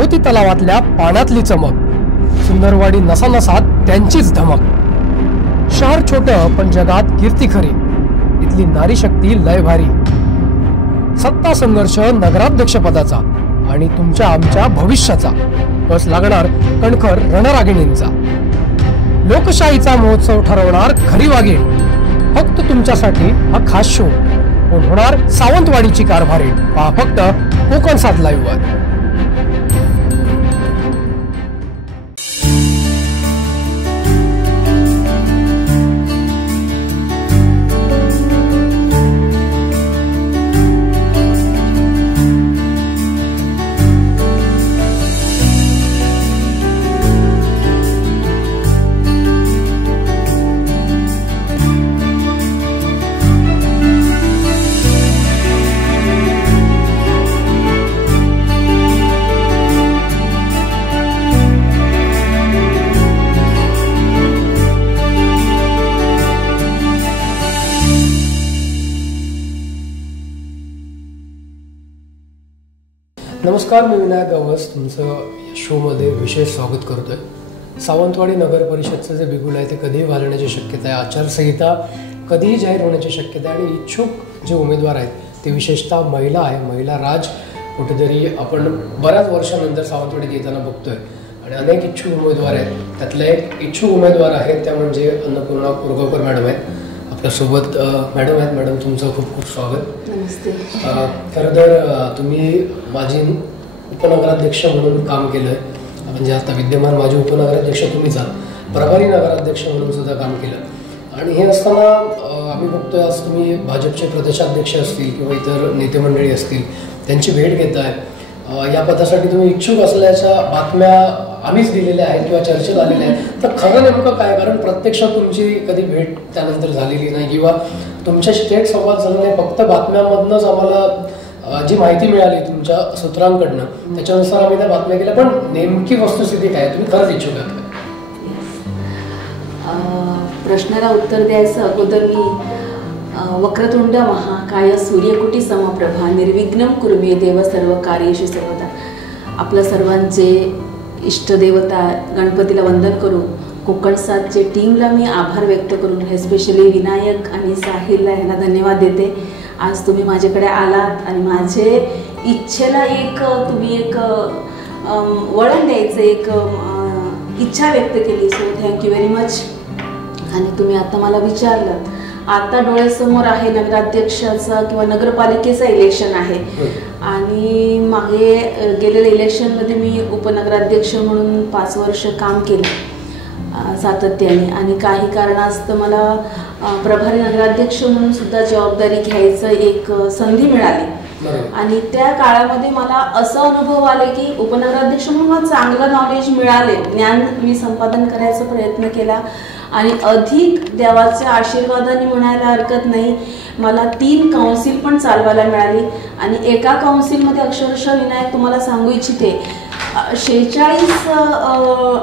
मोती तलावातल्या पाण्यातली चमक, सुंदरवाडी नसानसात त्यांचीच धमक. शहर छोटं पण जगात कीर्ती खरी, इथली नारी शक्ती लय भारी. सत्ता संघर्ष नगराध्यक्ष पदाचा आणि तुमच्या आमच्या भविष्याचा, बस लागणार कणखर रणरागिणींचा. लोकशाहीचा महोत्सव ठरवणार खरी वाघीण, फक्त तुमच्यासाठी हा खास शो. कोण होणार सावंतवाडीची कारभारी, पहा फक्त कोकण 7 लाईव्ह वर. नमस्कार, मी विनायक गावस तुमचं शोमध्ये विशेष स्वागत करतोय. सावंतवाडी नगर परिषदचं जे बिगुल आहे ते कधीही घालण्याची शक्यता आहे. आचारसंहिता कधीही जाहीर होण्याची शक्यता आहे आणि इच्छुक जे उमेदवार आहेत ते विशेषतः महिला आहे. महिला राज कुठेतरी आपण बऱ्याच वर्षानंतर सावंतवाडीत येताना बघतोय आणि अनेक इच्छुक उमेदवार आहेत. त्यातले एक इच्छुक उमेदवार आहेत त्या म्हणजे अन्नपूर्णा कुरगावकर मॅडम आहेत. आपल्यासोबत मॅडम आहेत. मॅडम, तुमचं खूप खूप स्वागत. नमस्ते. खरं तर तुम्ही माजी उपनगराध्यक्ष म्हणून काम केलं आहे. म्हणजे आता विद्यमान माजी उपनगराध्यक्ष तुम्हीच आहात, प्रभारी नगराध्यक्ष म्हणून सुद्धा काम केलं. आणि हे असताना आम्ही बघतोय आज तुम्ही भाजपचे प्रदेशाध्यक्ष असतील किंवा इतर नेते मंडळी असतील त्यांची भेट घेताय. या पदासाठी तुम्ही इच्छुक असल्याच्या बातम्या आम्हीच दिलेल्या आहेत किंवा चर्चेत आलेल्या आहेत. तर खरं नेमकं काय, कारण प्रत्यक्षात तुमची कधी भेट त्यानंतर झालेली नाही किंवा तुमच्याशी थेट संवाद झाला नाही. फक्त बातम्यांमधूनच आम्हाला जी माहिती मिळाली तुमच्या सूत्रांकडनं त्याच्यानुसार आम्ही त्या बातम्या केल्या. पण नेमकी वस्तुस्थिती काय, तुम्ही खरंच इच्छुक आहात? प्रश्नाला उत्तर द्यायचं अगोदर मी वक्रतुंड महाकाय सूर्यकोटी समप्रभा निर्विघ्नं कुर्मे देव सर्व कार्येषु सर्वदा. आपल्या सर्वांचे इष्टदेवता गणपतीला वंदन करून कोकण 7चे टीमला मी आभार व्यक्त करून स्पेशली विनायक आणि साहिलला यांना धन्यवाद देते. आज तुम्ही माझ्याकडे आलात आणि माझे इच्छेला तुम्ही एक वळण द्यायचं, एक इच्छा व्यक्त केली. So thank you very much. आणि तुम्ही आता मला विचारलं, आता डोळ्यासमोर आहे नगराध्यक्षाचं किंवा नगरपालिकेचं इलेक्शन आहे. आणि मागे गेलेल्या इलेक्शनमध्ये मी उपनगराध्यक्ष म्हणून 5 वर्ष काम केलं सातत्याने. आणि काही कारणास्तव मला प्रभारी नगराध्यक्ष म्हणून सुद्धा जबाबदारी घ्यायचं एक संधी मिळाली. आणि त्या काळामध्ये मला असं अनुभव आले की उपनगराध्यक्ष म्हणून मला चांगलं नॉलेज मिळाले, ज्ञान मी संपादन करायचा प्रयत्न केला. आणि अधिक देवाच्या आशीर्वादाने म्हणायला हरकत नाही, मला 3 काउन्सिल पण चालवायला मिळाली. आणि एका काउन्सिलमध्ये अक्षरशः विनायक तुम्हाला सांगू इच्छिते 46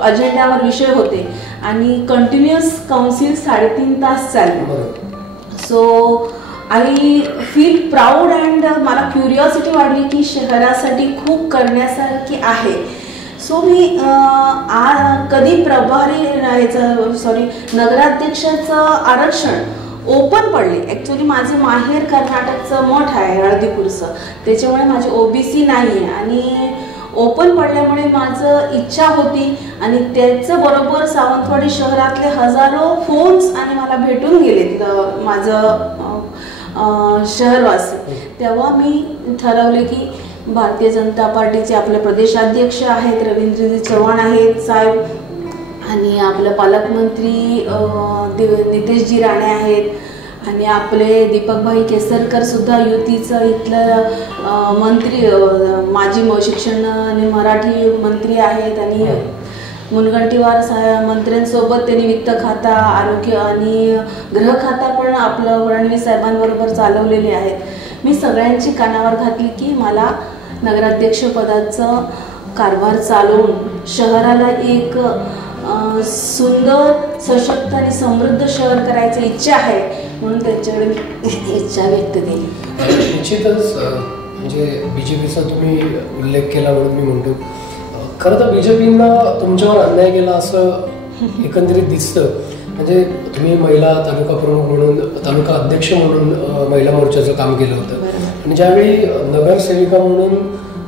अजेंड्यावर विषय होते आणि कंटिन्युअस काउन्सिल 3.5 तास चालले. So I feel proud and मला क्युरिओसिटी वाढली की शहरासाठी खूप करण्यासारखी आहे. सो मी कधी प्रभारी नगराध्यक्षाचं आरक्षण ओपन पडले. ॲक्च्युली माझे माहेर कर्नाटकचं मठ आहे हळदीपूरचं, त्याच्यामुळे माझी OBC नाही आहे. आणि ओपन पडल्यामुळे माझं इच्छा होती आणि त्याचं बरोबर सावंतवाडी शहरातले हजारो फोन्स आणि मला भेटून गेलेत माझं शहरवासी. तेव्हा मी ठरवले की भारतीय जनता पार्टीचे आपले प्रदेशाध्यक्ष आहेत रवींद्रजी चव्हाण आहेत साहेब, आणि आपलं पालकमंत्री नितेशजी राणे आहेत, आणि आपले दीपकभाई केसरकर सुद्धा युतीचं इथलं मंत्री माजी शिक्षण आणि मराठी मंत्री आहेत. आणि मुनगंटीवार मंत्र्यांसोबत त्यांनी वित्त खाता, आरोग्य आणि गृह खाता पण आपलं फडणवीस साहेबांबरोबर चालवलेले आहेत. मी सगळ्यांची कानावर घातली की मला नगराध्यक्ष पदाचं कारभार चालवून शहराला एक सुंदर, सशक्त आणि समृद्ध शहर करायची इच्छा आहे, म्हणून त्यांच्याकडे इच्छा व्यक्त केली. निश्चितच म्हणजे BJPचा तुम्ही उल्लेख केला म्हणून मी म्हणतो खरं तर बीजेपीनं तुमच्यावर अन्याय केला असं एकंदरीत दिसतं. म्हणजे तुम्ही महिला तालुका प्रमुख म्हणून, तालुका अध्यक्ष म्हणून महिला मोर्चाचं काम केलं होतं आणि ज्यावेळी नगरसेविका म्हणून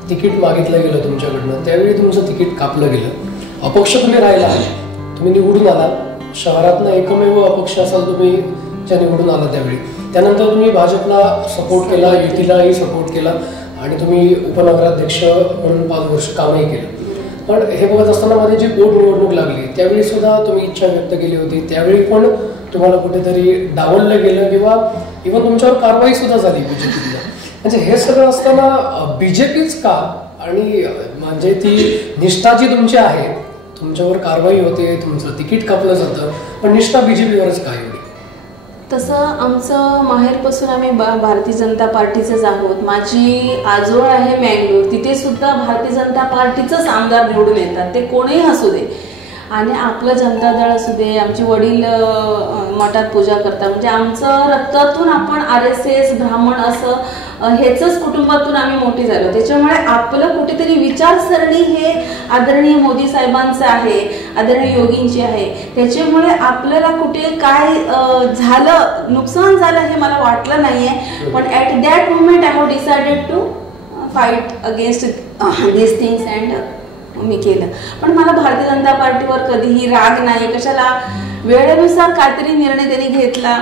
तिकीट मागितलं गेलं तुमच्याकडनं त्यावेळी तुमचं तिकीट कापलं गेलं. अपक्ष तुम्ही राहिला, तुम्ही निवडून आला, शहरातनं एकमेव अपक्ष असाल तुम्ही ज्या निवडून आला त्यावेळी. त्यानंतर तुम्ही भाजपला सपोर्ट केला, युतीलाही सपोर्ट केला आणि तुम्ही उपनगराध्यक्ष म्हणून 5 वर्ष कामही केलं. पण हे बघत असताना मध्ये जी पोटनिवडणूक लागली त्यावेळी सुद्धा तुम्ही इच्छा व्यक्त केली होती, त्यावेळी पण तुम्हाला कुठेतरी डावललं गेलं किंवा इव्हन तुमच्यावर कारवाई सुद्धा झाली बीजेपीला. म्हणजे हे सगळं असताना बीजेपीच का? आणि म्हणजे ती निष्ठा जी तुमची आहे, तुमच्यावर कारवाई होते, तुमचं तिकीट कापलं जातं, पण निष्ठा बीजेपीवरच काय एवढी? तसं आमचं माहेरपासून आम्ही भारतीय जनता पार्टीचेच आहोत. माझी आजोळ आहे मँगलोर, तिथे सुद्धा भारतीय जनता पार्टीचंच आमदार निवडून येतात, ते कोणीही असू दे. आणि आपलं जनता दल असू दे, आमचे वडील मठात पूजा करतात, म्हणजे आमचं रक्तातून आपण RSS ब्राह्मण असं ह्याच कुटुंबातून आम्ही मोठी झालो. त्याच्यामुळे आपलं कुठेतरी विचारसरणी हे आदरणीय मोदी साहेबांचं आहे, आदरणीय योगींची आहे. त्याच्यामुळे आपल्याला कुठे काय झालं, नुकसान झालं हे मला वाटलं नाहीये. पण at that moment I have decided to fight against this things and मी केलं. पण मला भारतीय जनता पार्टीवर कधीही राग नाही, कशाला वेळेनुसार काहीतरी निर्णय त्यांनी घेतला.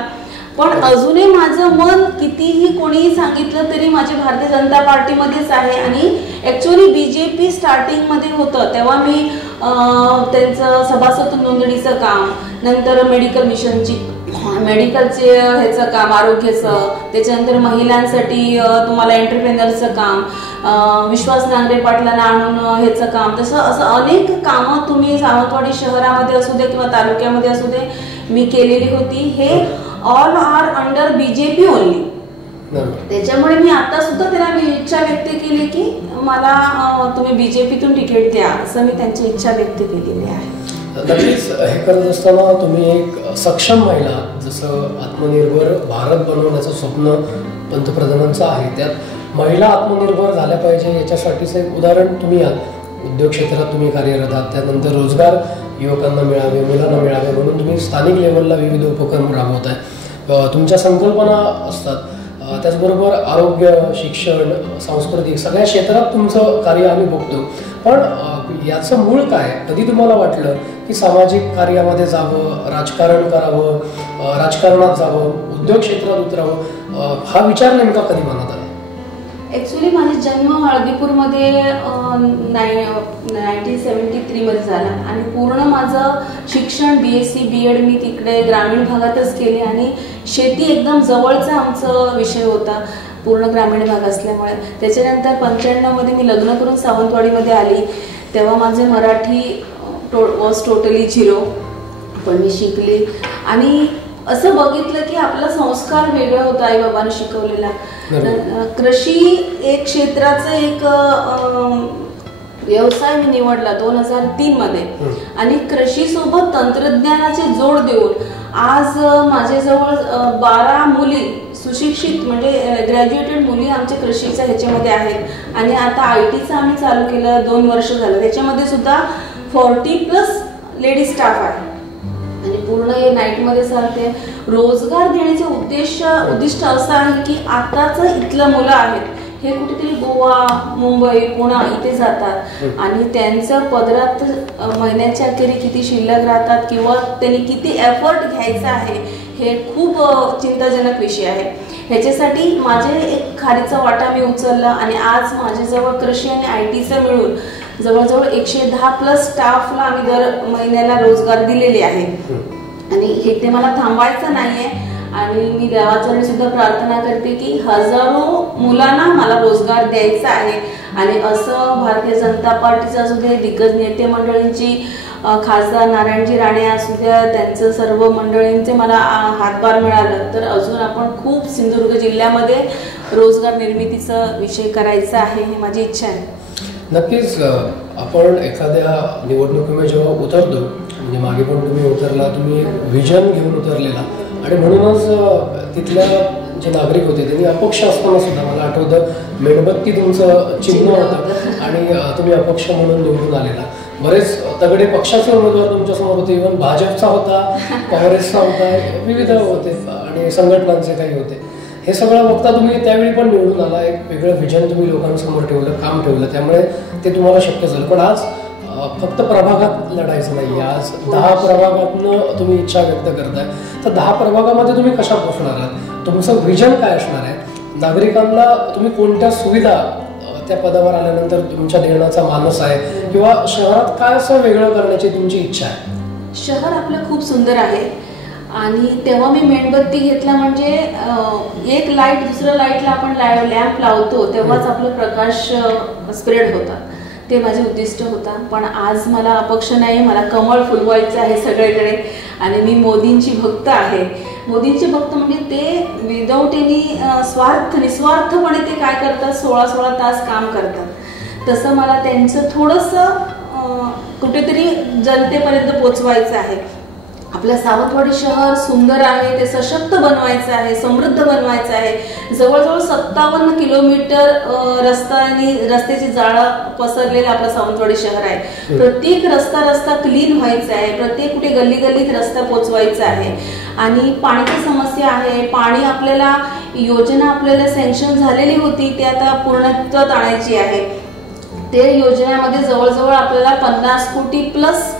पण अजूनही माझं मन कितीही कोणीही सांगितलं तरी माझी भारतीय जनता पार्टीमध्येच आहे. आणि ॲक्च्युअली BJP स्टार्टिंगमध्ये होतं तेव्हा मी त्यांचं सभासद नोंदणीचं काम, नंतर मेडिकल मिशनची मेडिकलचे ह्याचं काम, आरोग्याचं, त्याच्यानंतर महिलांसाठी तुम्हाला एंटरप्रेनरचं काम, विश्वास नांगरे पाटलांना आणून ह्याचं काम, तसं असं अनेक कामं तुम्ही सावंतवाडी शहरामध्ये असू दे किंवा तालुक्यामध्ये असू दे मी केलेली होती. हे all are under BJP only. त्याच्यामुळे मी आता सुद्धा त्यांना इच्छा व्यक्त केली की मला तुम्ही BJPतून तिकीट द्या, असं मी त्यांची इच्छा व्यक्त केलेली आहे. नक्कीच हे करत असताना तुम्ही एक सक्षम महिला, जसं आत्मनिर्भर भारत बनवण्याचं स्वप्न पंतप्रधानांचं आहे, त्यात महिला आत्मनिर्भर झाल्या पाहिजे याच्यासाठीचं एक उदाहरण तुम्ही आहात. उद्योग क्षेत्रात तुम्ही कार्यरत आहात, त्यानंतर रोजगार युवकांना मिळावे, मुलांना मिळावे म्हणून तुम्ही स्थानिक लेवलला विविध उपक्रम राबवत आहे. तुमच्या संकल्पना असतात, त्याचबरोबर आरोग्य, शिक्षण, सांस्कृतिक सगळ्या क्षेत्रात तुमचं कार्य आम्ही बघतो. पण याचं मूळ काय? कधी तुम्हाला वाटलं की सामाजिक कार्यामध्ये जावं, राजकारण करावं, राजकारणात जावं, उद्योग क्षेत्रात उतरावं, हा विचार नेमका कधी मनात आला? ॲक्च्युली माझा जन्म हळदीपूरमध्ये 1973 मध्ये झाला आणि पूर्ण माझं शिक्षण BSc BEd मी तिकडे ग्रामीण भागातच केले आणि शेती एकदम जवळचा आमचा विषय होता, पूर्ण ग्रामीण भाग असल्यामुळे. त्याच्यानंतर 95 मध्ये मी लग्न करून सावंतवाडीमध्ये आली. तेव्हा माझे मराठी वॉज टोटली 0, पण मी शिकले आणि असं बघितलं की आपला संस्कार वेगळा होता आईबाबांनी शिकवलेला. कृषी एक क्षेत्राचं एक व्यवसाय मी निवडला 2003 मध्ये आणि कृषीसोबत तंत्रज्ञानाची जोड देऊन आज माझ्याजवळ 12 मुली सुशिक्षित म्हणजे ग्रॅज्युएटेड मुली आमच्या कृषीच्या ह्याच्यामध्ये आहेत आणि आता ITचं आम्ही चालू केलं 2 वर्ष झालं. त्याच्यामध्ये सुद्धा 40+ लेडी स्टाफ आहे आणि पूर्ण हे नाईटमध्ये चालते. रोजगार देण्याचे उद्दिष्ट असं आहे की आताच इथलं मुलं आहेत हे कुठेतरी गोवा, मुंबई, पुणे इथे जातात आणि त्यांचं पदरात महिन्याच्या अखेरी किती शिल्लक राहतात किंवा त्यांनी किती एफर्ट घ्यायचा आहे हे खूप चिंताजनक विषय आहे. ह्याच्यासाठी माझे एक खारीचा वाटा मी उचलला आणि आज माझ्याजवळ कृषी आणि ITचं मिळून जवळजवळ 110+ स्टाफला आम्ही दर महिन्याला रोजगार दिलेले आहे आणि हे ते मला थांबवायचं नाहीये. आणि मी देवाचरणी सुद्धा प्रार्थना करते की हजारो मुलांना मला रोजगार द्यायचा आहे आणि असं भारतीय जनता पार्टीचं असू दे, दिग्गज नेते मंडळींची, खासदार नारायणजी राणे असू द्या, त्यांचं सर्व मंडळींचे मला हातभार मिळालं तर अजून आपण खूप सिंधुदुर्ग जिल्ह्यामध्ये रोजगार निर्मितीचा विषय करायचा आहे, ही माझी इच्छा आहे. नक्कीच आपण एखाद्या निवडणुकीमध्ये जेव्हा उतरतो, म्हणजे मागे पण तुम्ही उतरला, तुम्ही व्हिजन घेऊन उतरलेला आणि म्हणूनच तिथल्या जे नागरिक होते त्यांनी अपक्ष असताना सुद्धा मला आठवतं मेणबत्ती तुमचं चिन्ह होतं आणि तुम्ही अपक्ष म्हणून निवडून आलेला. बरेच तगडे पक्षाचे उमेदवार तुमच्यासमोर होते, इव्हन भाजपचा होता, काँग्रेसचा होता, विविध होते आणि संघटनांचे काही होते. हे सगळं बघता तुम्ही त्यावेळी पण निवडून आला, एक वेगळं विजन तुम्ही लोकांसमोर ठेवलं, काम ठेवलं, त्यामुळे ते तुम्हाला शक्य झालं. पण आज फक्त प्रभागात लढायचं नाही, आज 10 प्रभागातनं तुम्ही इच्छा व्यक्त करताय. तर 10 प्रभागामध्ये तुम्ही कशा पोहोचणार आहात, तुमचं विजन काय असणार आहे, नागरिकांना तुम्ही कोणत्या सुविधा त्या पदावर आल्यानंतर तुमच्या देण्याचा मानस आहे, किंवा शहरात काय असं वेगळं करण्याची तुमची इच्छा आहे? शहर आपलं खूप सुंदर आहे आणि तेव्हा मी मेणबत्ती घेतला म्हणजे एक लाईट दुसऱ्या लाईटला आपण लॅम्प लावतो तेव्हाच आपलं प्रकाश स्प्रेड होता, ते माझे उद्दिष्ट होता. पण आज मला अपक्ष नाही, मला कमळ फुलवायचं आहे सगळीकडे आणि मी मोदींची भक्त आहे. मोदींचे भक्त म्हणजे ते विदाऊट एनी निस्वार्थपणे ते काय करतात, 16 तास काम करतात. तसं मला त्यांचं थोडंसं कुठेतरी जनतेपर्यंत पोचवायचं आहे. आपलं सावंतवाडी शहर सुंदर आहे, ते सशक्त बनवायचं आहे, समृद्ध बनवायचं आहे. जवळजवळ 57 किलोमीटर रस्त्याची जाळं पसरलेलं आपलं सावंतवाडी शहर आहे. प्रत्येक रस्ता क्लीन व्हायचा आहे, प्रत्येक कुठे गल्लीत रस्ता पोचवायचा आहे. आणि पाण्याची समस्या आहे, पाणी आपल्याला योजना आपल्याला सँक्शन झालेली होती ते आता पूर्णत्वात आणायची आहे. ते योजनेमध्ये जवळजवळ आपल्याला 50 कोटी प्लस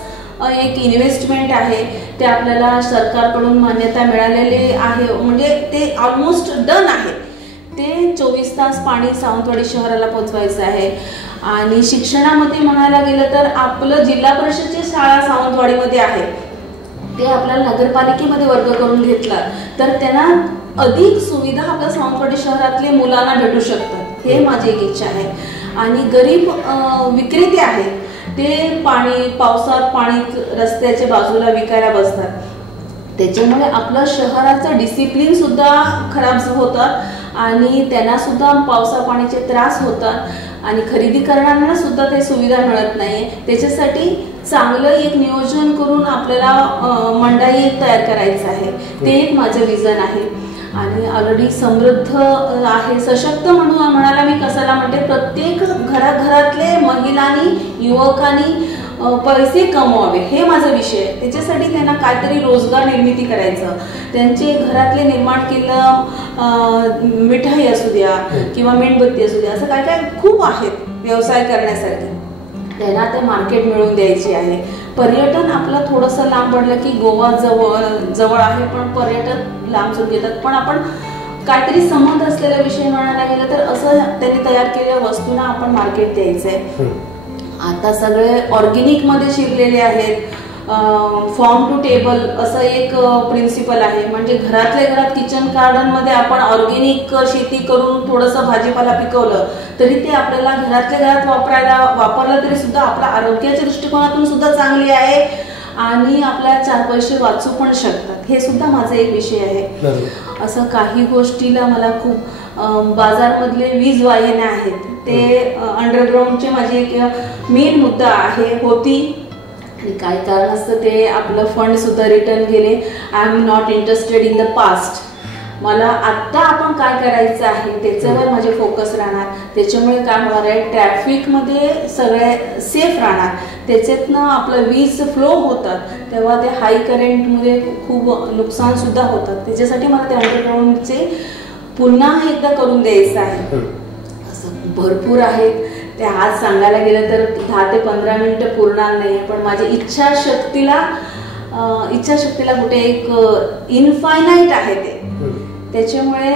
एक इन्व्हेस्टमेंट आहे, ते आपल्याला सरकारकडून मान्यता मिळालेली आहे, म्हणजे ते ऑलमोस्ट डन आहे. ते 24 तास पाणी सावंतवाडी शहराला पोहोचवायचं आहे. आणि शिक्षणामध्ये म्हणायला गेलं तर आपलं जिल्हा परिषदची शाळा सावंतवाडीमध्ये आहे, ते आपल्याला नगरपालिकेमध्ये वर्ग करून घेतला तर त्यांना अधिक सुविधा आपल्या सावंतवाडी शहरातले मुलांना भेटू शकतात, हे माझी एक इच्छा आहे. आणि गरीब विक्रेते आहेत, ते पावसात पाणी रस्त्याच्या बाजूला विकायला बसतात, त्याच्यामुळे आपलं शहराचं डिसिप्लिन सुद्धा खराब होतात आणि त्यांना सुद्धा पावसा पाण्याचे त्रास होतात आणि खरेदी करणाऱ्यांना सुद्धा ते सुविधा मिळत नाही. त्याच्यासाठी चांगलं एक नियोजन करून आपल्याला मंडई एक तयार करायचं आहे, ते एक माझं विजन आहे. आणि ऑलरेडी समृद्ध आहे, सशक्त म्हणायला मी कशाला म्हणते, प्रत्येक घराघरातले महिलांनी युवकांनी पैसे कमवावे हे माझा विषय आहे. त्याच्यासाठी त्यांना काहीतरी रोजगार निर्मिती करायचं, त्यांचे घरातले निर्माण केलं मिठाई असू द्या किंवा मेणबत्ती असू द्या, असं काय काय खूप आहेत व्यवसाय करण्यासाठी, त्यांना ते मार्केट मिळवून द्यायची आहे. पर्यटन आपलं थोडंसं लांब पडलं की गोवा जवळ आहे, पण पर्यटक लांबून घेतात. पण आपण काहीतरी संबंध असलेला विषय म्हणायला गेलं तर असं त्यांनी तयार केलेल्या वस्तूंना आपण मार्केट द्यायचं आहे. आता सगळे ऑर्गेनिक मध्ये शिरलेले आहेत, फॉर्म टू टेबल असं एक प्रिन्सिपल आहे, म्हणजे घरातल्या घरात किचन गार्डन मध्ये आपण ऑर्गेनिक शेती करून थोडंसं भाजीपाला पिकवलं तरी ते आपल्याला घरातल्या घरात वापरलं तरी सुद्धा आपल्या आरोग्याच्या दृष्टिकोनातून सुद्धा चांगली आहे आणि आपल्याला 4 पैसे वाचू पण शकतात, हे सुद्धा माझा एक विषय आहे. असं काही गोष्टीला मला खूप बाजारमधले वीज वाहिन्या आहेत, ते अंडरग्राऊंडचे माझी एक मेन मुद्दा होती आणि काय कारण असतं ते आपलं फंड सुद्धा रिटर्न गेले. I am not interested in the past. मला आत्ता आपण काय करायचं आहे त्याच्यावर माझे फोकस राहणार. त्याच्यामुळे काय होणार आहे, ट्रॅफिकमध्ये सगळे सेफ राहणार, त्याच्यातनं आपलं वीज फ्लो होतात तेव्हा ते हाय करंटमुळे खूप नुकसान सुद्धा होतात. त्याच्यासाठी मला ते अंडरग्राऊंडचे पुन्हा एकदा करून द्यायचं आहे. असं भरपूर आहेत, ते आज सांगायला गेलं तर 10 ते 15 मिनिटं पुरणार नाही, पण माझ्या इच्छाशक्तीला कुठे एक इनफायनाईट आहे ते, त्याच्यामुळे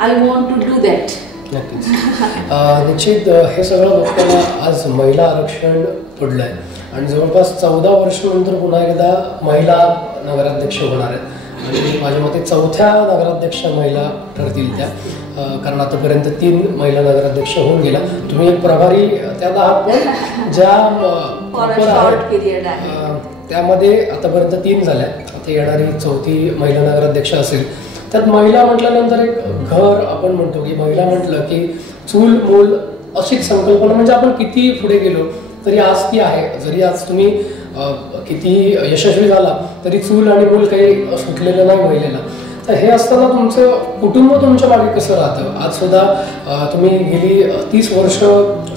I want to do that. नक्कीच निश्चित हे सगळं बघताना आज महिला आरक्षण पडलंय आणि जवळपास 14 वर्षानंतर पुन्हा एकदा महिला नगराध्यक्ष होणार आहेत आणि माझ्या मते 4थ्या नगराध्यक्ष महिला ठरतील त्या, कारण आतापर्यंत 3 महिला नगराध्यक्ष होऊन गेल्या. तुम्ही एक प्रभारी त्यात आहात, पण ज्या त्यामध्ये आतापर्यंत 3 झाल्या, आता येणारी 4थी महिला नगराध्यक्ष असेल. त्यात महिला म्हटल्यानंतर एक घर आपण म्हणतो की महिला म्हटलं की चूल मूल अशीच संकल्पना, म्हणजे आपण किती पुढे गेलो तरी आज ती आहे. जरी आज तुम्ही किती यशस्वी झाला तरी चूल आणि मूल काही सुटलेलं नाही महिलेला. तर हे असताना तुमचं कुटुंब तुमच्या मागे कसं राहतं? आज सुद्धा तुम्ही गेली 30 वर्ष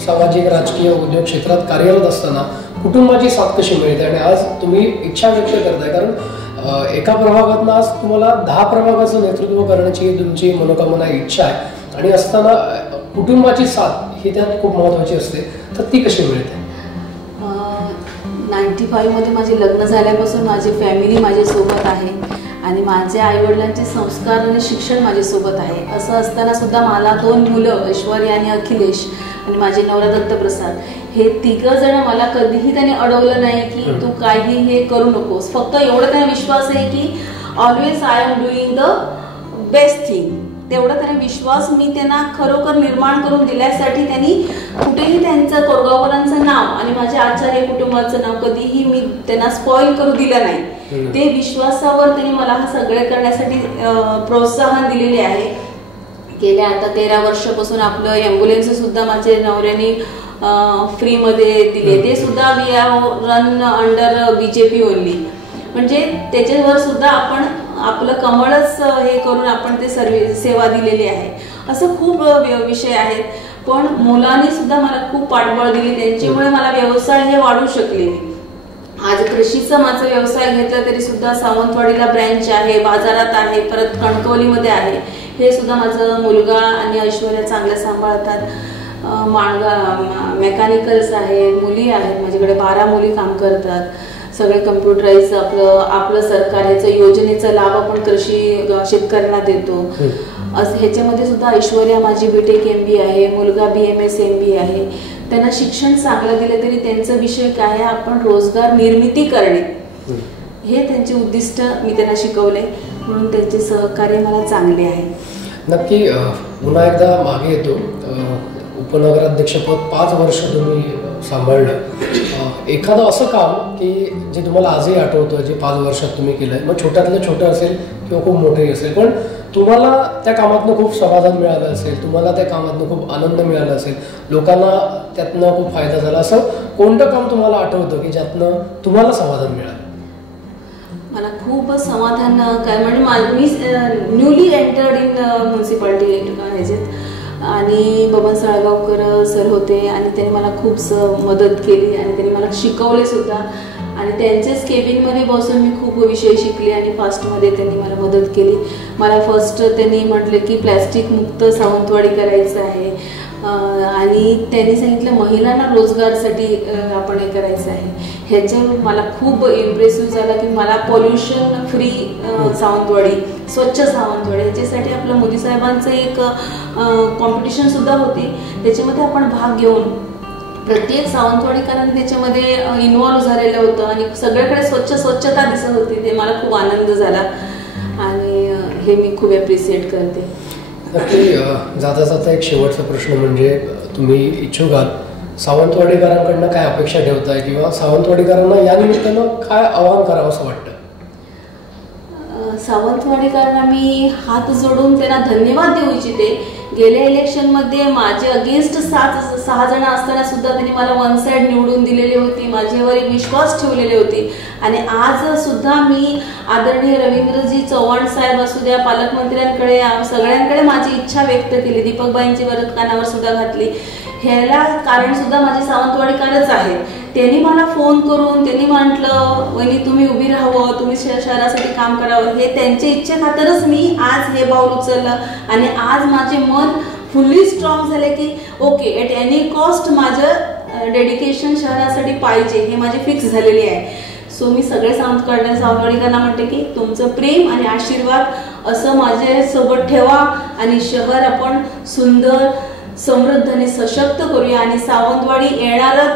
सामाजिक राजकीय उद्योग क्षेत्रात कार्यरत असताना कुटुंबाची साथ कशी मिळते आणि आज तुम्ही इच्छा व्यक्त करताय? कारण एका प्रभागातनं आज तुम्हाला 10 प्रभागाचं नेतृत्व करण्याची तुमची मनोकामना इच्छा आहे आणि असताना कुटुंबाची साथ ही त्यात खूप महत्त्वाची असते, तर ती कशी मिळते? 95 मध्ये माझे लग्न झाल्यापासून माझी फॅमिली माझ्यासोबत आहे आणि माझ्या आईवडिलांचे संस्कार आणि शिक्षण माझ्यासोबत आहे. असं असताना सुद्धा मला 2 मुलं ऐश्वर्या आणि अखिलेश आणि माझे नवरा दत्तप्रसाद हे 3 जण मला कधीही त्याने अडवलं नाही की तू काही हे करू नकोस. फक्त एवढं त्यांना विश्वास आहे की always I am doing the best thing. तेवढा त्यांना विश्वास मी त्यांना खरोखर निर्माण करून दिल्यासाठी त्यांनी कुठेही त्यांचं कोरगावकरांचं नाव आणि माझ्या आचार्य कुटुंबाचं नाव कधीही मी त्यांना स्पॉइल करू दिलं नाही. ते विश्वासावर त्यांनी मला हा सगळे करण्यासाठी प्रोत्साहन दिलेले आहे. गेल्या आता 13 वर्षापासून आपलं ॲम्ब्युलन्स सुद्धा माझ्या नवऱ्याने फ्रीमध्ये दिले. ते सुद्धा we have run under BJP only. म्हणजे त्याच्यावर सुद्धा आपण आपलं कमळच हे करून आपण ते सेवा दिलेली आहे. असं खूप विषय आहेत. पण मुलांनी सुद्धा मला खूप पाठबळ दिली. त्यांच्यामुळे मला व्यवसाय हे वाढू शकले. आज कृषीचा माझा व्यवसाय घेतला तरी सुद्धा सावंतवाडीला ब्रँच आहे, बाजारात आहे, परत कणकवलीमध्ये आहे. हे सुद्धा माझं मुलगा आणि ऐश्वर्या चांगलं सांभाळतात. मेकॅनिकल्स आहे, मुली आहेत माझ्याकडे 12 मुली काम करतात. सगळे कम्प्युटराईज आपलं सरकार ह्याचं योजनेचा लाभ आपण कृषी शेतकऱ्यांना देतो. ह्याच्यामध्ये सुद्धा ऐश्वर्या माझी BTech MBA आहे, मुलगा BMS MBA आहे. त्यांना शिक्षण चांगलं दिलं तरी त्यांचा विषय काय आहे, आपण रोजगार निर्मिती करणे हे त्यांचे उद्दिष्ट मी त्यांना शिकवले. म्हणून त्यांचे सहकार्य मला चांगले आहे. नक्की पुन्हा एकदा मागे येतो. उपनगराध्यक्षपद 5 वर्ष तुम्ही सांभाळलं. एखादं असं काम की जे तुम्हाला आजही आठवतं, जे 5 वर्षात तुम्ही केलंय, मग छोट्यातलं छोटं असेल किंवा खूप मोठंही असेल, पण तुम्हाला त्या कामातनं खूप समाधान मिळालं असेल, तुम्हाला त्या कामातनं खूप आनंद मिळाला असेल, लोकांना त्यातनं खूप फायदा झाला, असं कोणतं काम तुम्हाला आठवतं की ज्यातनं तुम्हाला समाधान मिळालं? मला खूप समाधान काय म्हणजे मी न्यूली एंटर्ड इन म्युन्सिपाल्टी ह्याच्यात आणि बबन साळगावकर सर होते आणि त्यांनी मला खूप मदत केली आणि त्यांनी मला शिकवले सुद्धा. आणि त्यांच्याच केबिनमध्ये बसून मी खूप विषय शिकले आणि फास्टमध्ये त्यांनी मला मदत केली. मला फर्स्ट त्यांनी म्हटलं की प्लॅस्टिक मुक्त सावंतवाडी करायचं आहे आणि त्यांनी सांगितलं महिलांना रोजगारसाठी आपण हे करायचं आहे. ह्याच्यावर मला खूप इम्प्रेसिव्ह झालं की मला पॉल्युशन फ्री सावंतवाडी, स्वच्छ सावंतवाडी ह्याच्यासाठी आपलं मोदी साहेबांचं एक कॉम्पिटिशन सुद्धा होती. त्याच्यामध्ये आपण भाग घेऊन प्रत्येक सावंतवाडीकरांनी त्याच्यामध्ये इन्व्हॉल्व्ह झालेलं होतं आणि सगळीकडे स्वच्छता दिसत होती. ते मला खूप आनंद झाला आणि हे मी खूप ॲप्रिशिएट करते. नक्की जाता जाता एक शेवटचा प्रश्न म्हणजे तुम्ही इच्छुक आहात, सावंतवाडीकरांकडनं काय अपेक्षा ठेवताय किंवा सावंतवाडीकरांना या निमित्तानं काय आवाहन करावं असं वाटतं? सावंतवाडीकरांना मी हात जोडून त्यांना धन्यवाद देऊ इच्छिते. गेल्या इलेक्शनमध्ये माझे अगेन्स्ट 6 जण असताना सुद्धा त्यांनी मला वन साइड निवडून दिलेली होती, माझ्यावर एक विश्वास ठेवलेली होती. आणि आज सुद्धा मी आदरणीय रवींद्रजी चव्हाण साहेब असू द्या, पालकमंत्र्यांकडे सगळ्यांकडे माझी इच्छा व्यक्त केली, दीपकबाईंची कानावर सुद्धा घातली. ह्याला कारण सुद्धा माझे सावंतवाडीकरच आहे. त्यांनी मला फोन करून त्यांनी म्हटलं वहिनी तुम्ही उभी राहावं, तुम्ही शहरासाठी काम करावं, हे त्यांच्या इच्छे खातरच मी आज हे पाऊल उचललं. आणि आज माझे मन फुल्ली स्ट्रॉंग झाले की ओके ॲट एनी कॉस्ट माझं डेडिकेशन शहरासाठी पाहिजे, हे माझे फिक्स झालेली आहे. सो मी सगळे सावंतवाडीकरांना म्हणते की तुमचं प्रेम आणि आशीर्वाद असं माझ्यासोबत ठेवा आणि शहर आपण सुंदर, समृद्ध आणि सशक्त करूया आणि सावंतवाडी येणाऱ्या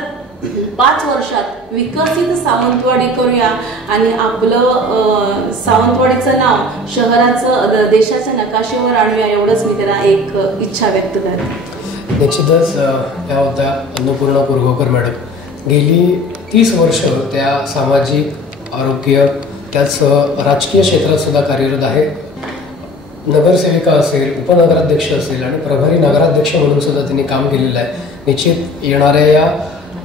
5 वर्षात विकसित सावंतवाडी करूया आणि आपलं सावंतवाडीचं नाव शहराचं, देशाच्या नकाशेवर आणूया, एवढंच मी त्यांना एक इच्छा व्यक्त करते. निश्चितच या होत्या अन्नपूर्णा कुरगावकर मॅडम. गेली 30 वर्ष त्या सामाजिक, आरोग्य, त्याचसह राजकीय क्षेत्रात सुद्धा कार्यरत आहे. नगरसेविका असेल, उपनगराध्यक्ष असेल आणि प्रभारी नगराध्यक्ष म्हणून सुद्धा त्यांनी काम केलेलं आहे. निश्चित येणाऱ्या या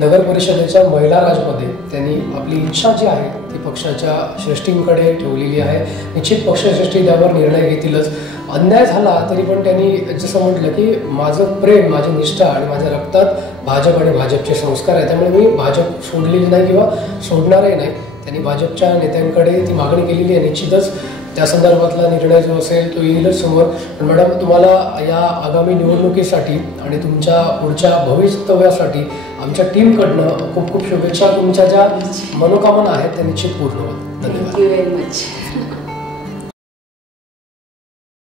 नगर परिषदेच्या महिला राजमध्ये त्यांनी आपली इच्छा जी आहे ती पक्षाच्या श्रेष्ठींकडे ठेवलेली आहे. निश्चित पक्षश्रेष्ठी त्यावर निर्णय घेतीलच. अन्याय झाला तरी पण त्यांनी जसं म्हटलं की माझं प्रेम, माझी निष्ठा आणि माझ्या रक्तात भाजप आणि भाजपचे संस्कार आहे, त्यामुळे मी भाजप सोडलेली नाही किंवा सोडणारही नाही. त्यांनी भाजपच्या नेत्यांकडे ती मागणी केलेली आहे. निश्चितच त्या संदर्भातला निर्णय जो असेल तो येईलच समोर. पण मॅडम, तुम्हाला या आगामी निवडणुकीसाठी आणि तुमच्या पुढच्या भवितव्यासाठी आमच्या टीमकडनं खूप खूप शुभेच्छा. तुमच्या ज्या मनोकामना आहेत त्या निश्चित पूर्ण होतील. धन्यवाद. Thank you very much.